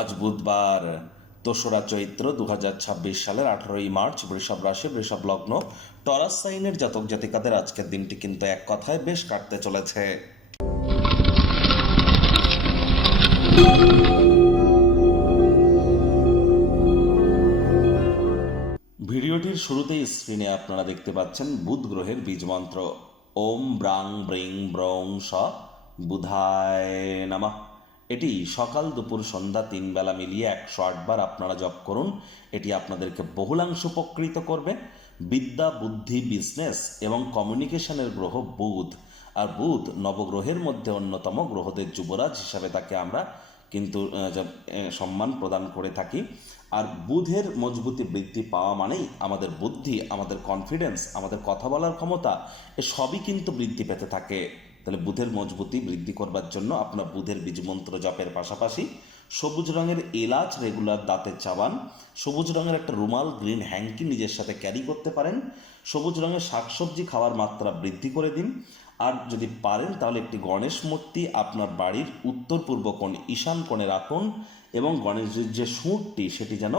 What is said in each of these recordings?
আজ বুধবার ২রা চৈত্র ২০২৬ সালের ১৮ই মার্চ। বৃষভ রাশি, বৃষভ লগ্ন, টরাস সাইনের জাতক জাতিকাদের আজকের দিনটি কিন্তু এক কথায় বেশ কাটতে চলেছে। ভিডিওটির শুরুতেই স্ক্রিনে আপনারা দেখতে পাচ্ছেন বুধ গ্রহের বীজ মন্ত্র ওম ব্রাং ব্রিং ব্রং স বুধায় নমঃ। এটি সকাল দুপুর সন্ধ্যা ৩ বেলা মিলিয়ে ১০৮ বার আপনারা জপ করুন। এটি আপনাদেরকে বহুলাংশ উপকৃত করবে। বিদ্যা, বুদ্ধি, বিজনেস এবং কমিউনিকেশনের গ্রহ বুধ। আর বুধ নবগ্রহের মধ্যে অন্যতম, গ্রহদের যুবরাজ হিসাবে তাকে আমরা কিন্তু সম্মান প্রদান করে থাকি। আর বুধের মজবুতি বৃদ্ধি পাওয়া মানেই আমাদের বুদ্ধি, আমাদের কনফিডেন্স, আমাদের কথা বলার ক্ষমতা, এ সবই কিন্তু বৃদ্ধি পেতে থাকে। তাহলে বুধের মজবুতি বৃদ্ধি করবার জন্য আপনার বুধের বীজমন্ত্র জপের পাশাপাশি সবুজ রঙের এলাচ রেগুলার দাঁতে চাবান, সবুজ রঙের একটা রুমাল, গ্রিন হ্যাঙ্কি নিজের সাথে ক্যারি করতে পারেন, সবুজ রঙের শাকসবজি খাওয়ার মাত্রা বৃদ্ধি করে দিন। আর যদি পারেন তাহলে একটি গণেশ মূর্তি আপনার বাড়ির উত্তর পূর্ব কোণ, ঈশান কোণে রাখুন এবং গণেশজির যে সুঁটটি সেটি যেন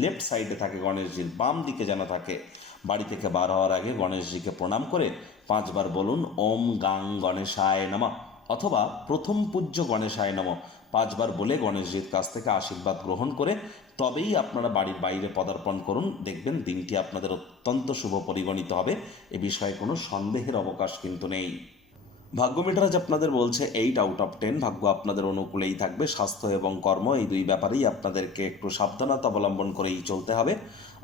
লেফট সাইডে থাকে, গণেশজির বাম দিকে যেন থাকে। বাড়ি থেকে বার হওয়ার আগে গণেশজিকে প্রণাম করে ৫ বার বলুন ওম গাং গণেশায় নমঃ, অথবা প্রথম পূজ্য গণেশায় নমঃ ৫ বার বলে গণেশজির কাছ থেকে আশীর্বাদ গ্রহণ করে তবেই আপনারা বাড়ির বাইরে পদার্পণ করুন। দেখবেন দিনটি আপনাদের অত্যন্ত শুভ পরিগণিত হবে, এ বিষয়ে কোনো সন্দেহের অবকাশ কিন্তু নেই। ভাগ্য মিটার আজ আপনাদের বলছে 8/10। ভাগ্য আপনাদের অনুকূলেই থাকবে। স্বাস্থ্য এবং কর্ম এই দুই ব্যাপারেই আপনাদেরকে একটু সাবধানতা অবলম্বন করেই চলতে হবে।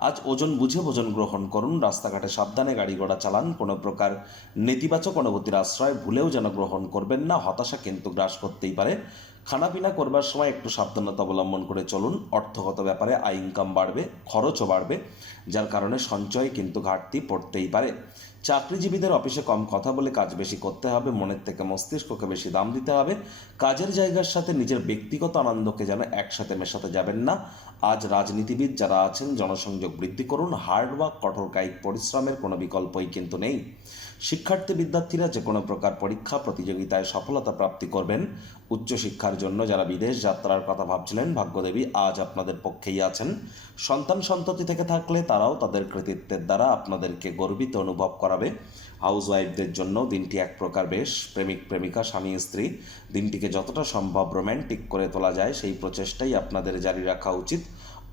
আজ ওজন বুঝে ভোজন গ্রহণ করুন। রাস্তাঘাটে সাবধানে গাড়ি ঘোড়া চালান। কোনো প্রকার নেতিবাচক অনুভূতির আশ্রয় ভুলেও যেন গ্রহণ করবেন না, হতাশা কিন্তু গ্রাস করতেই পারে। খানাপিনা করবার সময় একটু সাবধানতা অবলম্বন করে চলুন। অর্থগত ব্যাপারে আয় ইনকাম বাড়বে, খরচও বাড়বে, যার কারণে সঞ্চয় কিন্তু ঘাটতি পড়তেই পারে। চাকরিজীবীদের অফিসে কম কথা বলে কাজ বেশি করতে হবে, মনের থেকে মস্তিষ্ককে বেশি দাম দিতে হবে। কাজের জায়গার সাথে নিজের ব্যক্তিগত আনন্দকে যেন একসাথে মেশাতে যাবেন না। আজ রাজনীতিবিদ যারা আছেন জনসংযোগ বৃদ্ধি করুন। হার্ডওয়ার্ক, কঠোর কায়িক পরিশ্রমের কোনো বিকল্পই কিন্তু নেই। শিক্ষার্থী বিদ্যার্থীরা যে কোনো প্রকার পরীক্ষা প্রতিযোগিতায় সফলতা প্রাপ্তি করবেন। উচ্চশিক্ষার জন্য যারা বিদেশ যাত্রার কথা ভাবছিলেন, ভাগ্যদেবী আজ আপনাদের পক্ষেই আছেন। সন্তান সন্ততি থেকে থাকলে তারাও তাদের কৃতিত্বের দ্বারা আপনাদেরকে গর্বিত অনুভব করাবে। হাউস ওয়াইফদের জন্য দিনটি এক প্রকার বেশ। প্রেমিক প্রেমিকা, স্বামী স্ত্রী দিনটিকে যতটা সম্ভব রোম্যান্টিক করে তোলা যায় সেই প্রচেষ্টাই আপনাদের জারি রাখা উচিত।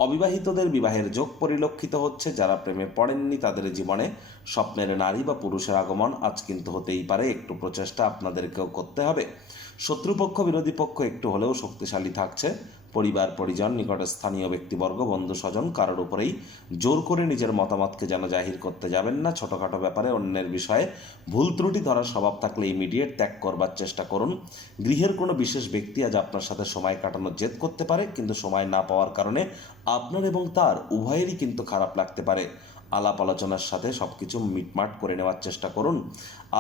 অবিবাহিতদের বিবাহের যোগ পরিলক্ষিত হচ্ছে। যারা প্রেমে পড়েননি তাদের জীবনে স্বপ্নের নারী বা পুরুষের আগমন আজ কিন্তু হতেই পারে। একটু প্রচেষ্টা আপনাদেরকেও করতে হবে। শত্রুপক্ষ, বিরোধী পক্ষ একটু হলেও শক্তিশালী থাকছে। পরিবার পরিজন, নিকটে স্থানীয় ব্যক্তিবর্গ, বন্ধু স্বজন কারোর উপরেই জোর করে নিজের মতামতকে যেন জাহির করতে যাবেন না। ছোটোখাটো ব্যাপারে অন্যের বিষয়ে ভুল ত্রুটি ধরার স্বভাব থাকলে ইমিডিয়েট ত্যাগ করবার চেষ্টা করুন। গৃহের কোনো বিশেষ ব্যক্তি আজ আপনার সাথে সময় কাটানোর জেদ করতে পারে, কিন্তু সময় না পাওয়ার কারণে আপনার এবং তার উভয়েরই কিন্তু খারাপ লাগতে পারে। আলাপ আলোচনার সাথে সব কিছু মিটমাট করে নেওয়ার চেষ্টা করুন।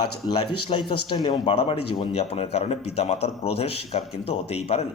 আজ লাইফস্টাইল এবং বাড়াবাড়ি জীবনযাপনের কারণে পিতামাতার ক্রোধের শিকার কিন্তু হতেই পারেন।